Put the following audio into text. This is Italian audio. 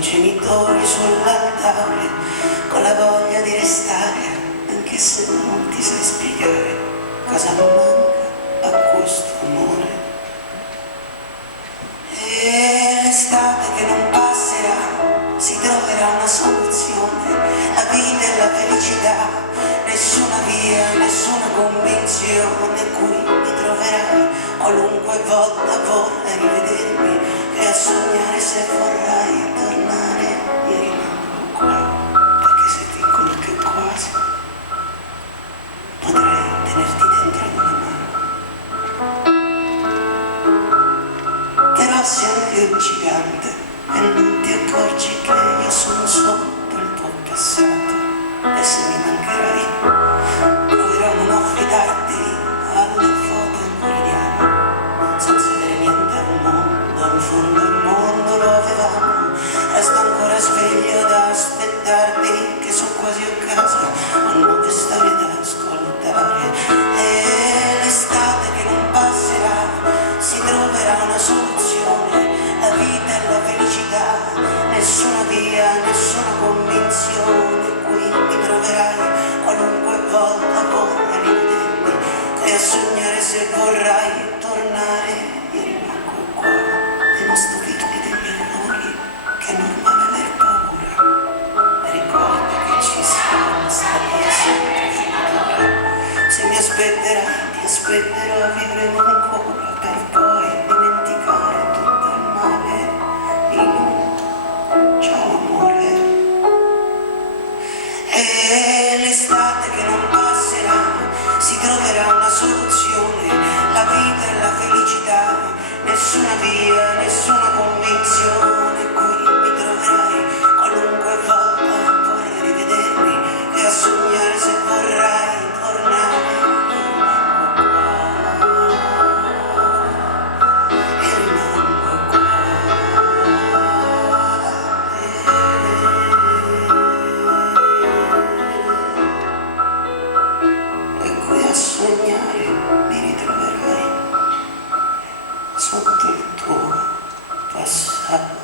miei genitori sull'altare, con la voglia di restare, anche se non ti sai spiegare cosa manca a questo amore. E l'estate che non passerà, si troverà una soluzione, la vita e la felicità, nessuna via, nessuna convinzione, qui mi troverai qualunque volta vorrai rivedermi, e a sognare se vorrai tornare, io rimango qua, perché se dicono che quasi potrei tenerti dentro in una mano. Però sei anche un gigante e non ti accorgi che io sono sotto il tuo passato, e se mi mancherai proverò a non affidarti alle foto quotidiane, senza avere niente al mondo, in fondo il mondo lo avevamo, resto ancora sveglio ad aspettarti, che sono quasi a casa, ho nuove storie da ascoltare. E l'estate che non passerà, si troverà una soluzione, la vita e la felicità, nessuna via, nessuna convinzione, qui mi troverai qualunque volta vorrai rivedermi, e a sognare se vorrai tornare, io rimango qua e non stupirmi degli errori, che è normale aver paura, e ricorda che ci siamo stati sempre finora. Se mi aspetterai, ti aspetterò, vivremo ancora, per poi dimenticare tutto il male in un ciao amore. E l'estate che non passerà, si troverà una soluzione, la vita e la felicità, nessuna via, nessuna convinzione, qui mi troverai qualunque volta vorrai rivedermi, e a sognare se vorrai tornare, io rimango qua. E qui a sognare mi ritroverai sotto il tuo passato.